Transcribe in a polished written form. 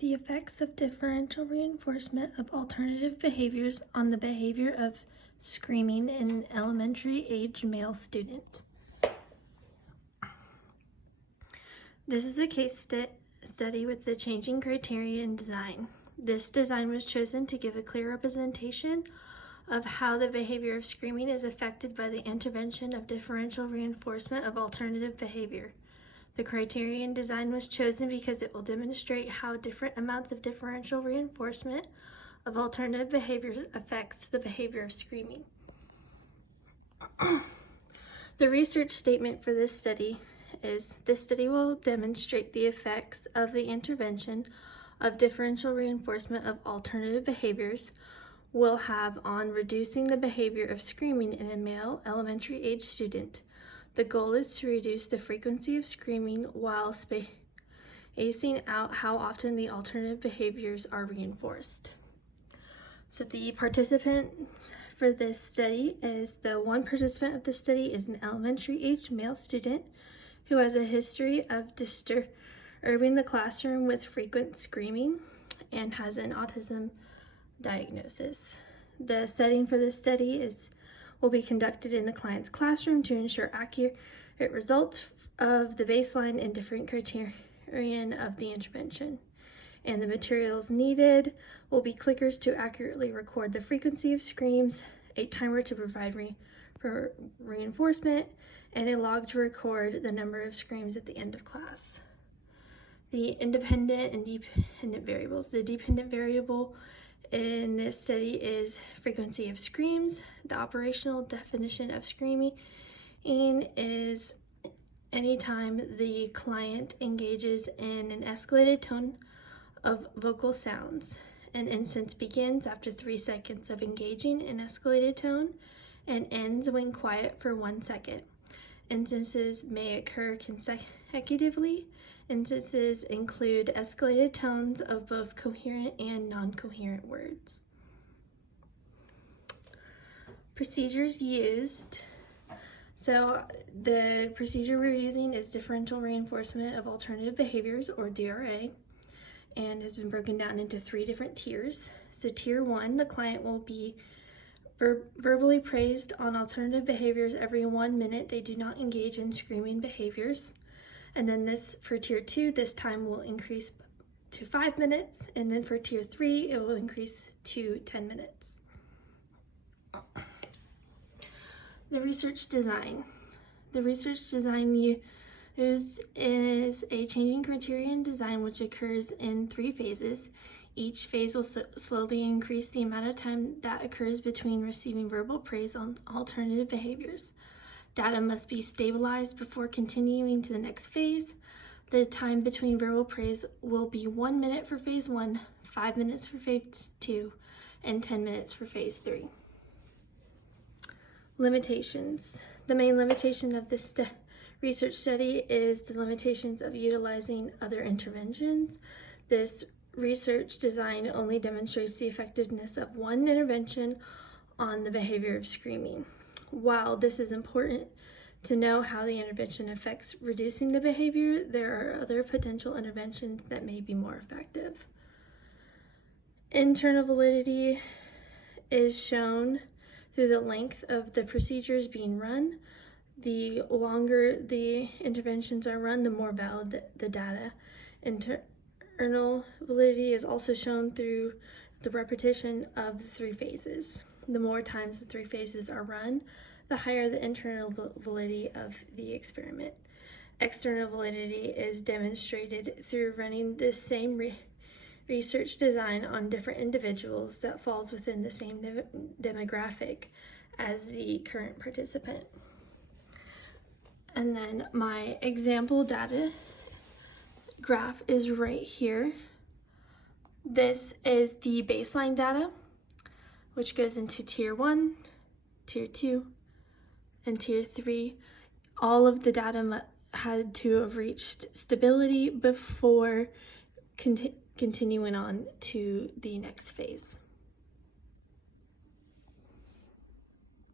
The effects of differential reinforcement of alternative behaviors on the behavior of screaming in an elementary-age male student. This is a case study with the changing criterion design. This design was chosen to give a clear representation of how the behavior of screaming is affected by the intervention of differential reinforcement of alternative behavior. The criterion design was chosen because it will demonstrate how different amounts of differential reinforcement of alternative behaviors affects the behavior of screaming. The research statement for this study is, this study will demonstrate the effects of the intervention of differential reinforcement of alternative behaviors will have on reducing the behavior of screaming in a male elementary age student. The goal is to reduce the frequency of screaming while spacing out how often the alternative behaviors are reinforced. So the participants for this study is, the one participant of the study is an elementary age male student who has a history of disturbing the classroom with frequent screaming and has an autism diagnosis. The setting for this study will be conducted in the client's classroom to ensure accurate results of the baseline and different criterion of the intervention. And the materials needed will be clickers to accurately record the frequency of screams, a timer to provide reinforcement, and a log to record the number of screams at the end of class. The independent and dependent variables. The dependent variable in this study is frequency of screams. The operational definition of screaming is anytime the client engages in an escalated tone of vocal sounds. An instance begins after 3 seconds of engaging in escalated tone and ends when quiet for 1 second. Instances may occur consecutively. Instances include escalated tones of both coherent and non-coherent words. Procedures used. So the procedure we're using is differential reinforcement of alternative behaviors, or DRA, and has been broken down into 3 different tiers. So tier 1, the client will be verbally praised on alternative behaviors every 1 minute they do not engage in screaming behaviors. And then for tier 2, this time will increase to 5 minutes. And then for tier 3, it will increase to 10 minutes. The research design. The research design used is a changing criterion design which occurs in 3 phases. Each phase will slowly increase the amount of time that occurs between receiving verbal praise on alternative behaviors. Data must be stabilized before continuing to the next phase. The time between verbal praise will be 1 minute for phase 1, 5 minutes for phase 2, and 10 minutes for phase 3. Limitations. The main limitation of this research study is the limitations of utilizing other interventions. This research design only demonstrates the effectiveness of one intervention on the behavior of screaming. While this is important to know how the intervention affects reducing the behavior, there are other potential interventions that may be more effective. Internal validity is shown through the length of the procedures being run. The longer the interventions are run, the more valid the data. Internal validity is also shown through the repetition of the 3 phases. The more times the 3 phases are run, the higher the internal validity of the experiment. External validity is demonstrated through running the same research design on different individuals that falls within the same demographic as the current participant. And then my example data graph is right here. This is the baseline data, which goes into tier 1, tier 2, and tier 3. All of the data had to have reached stability before continuing on to the next phase.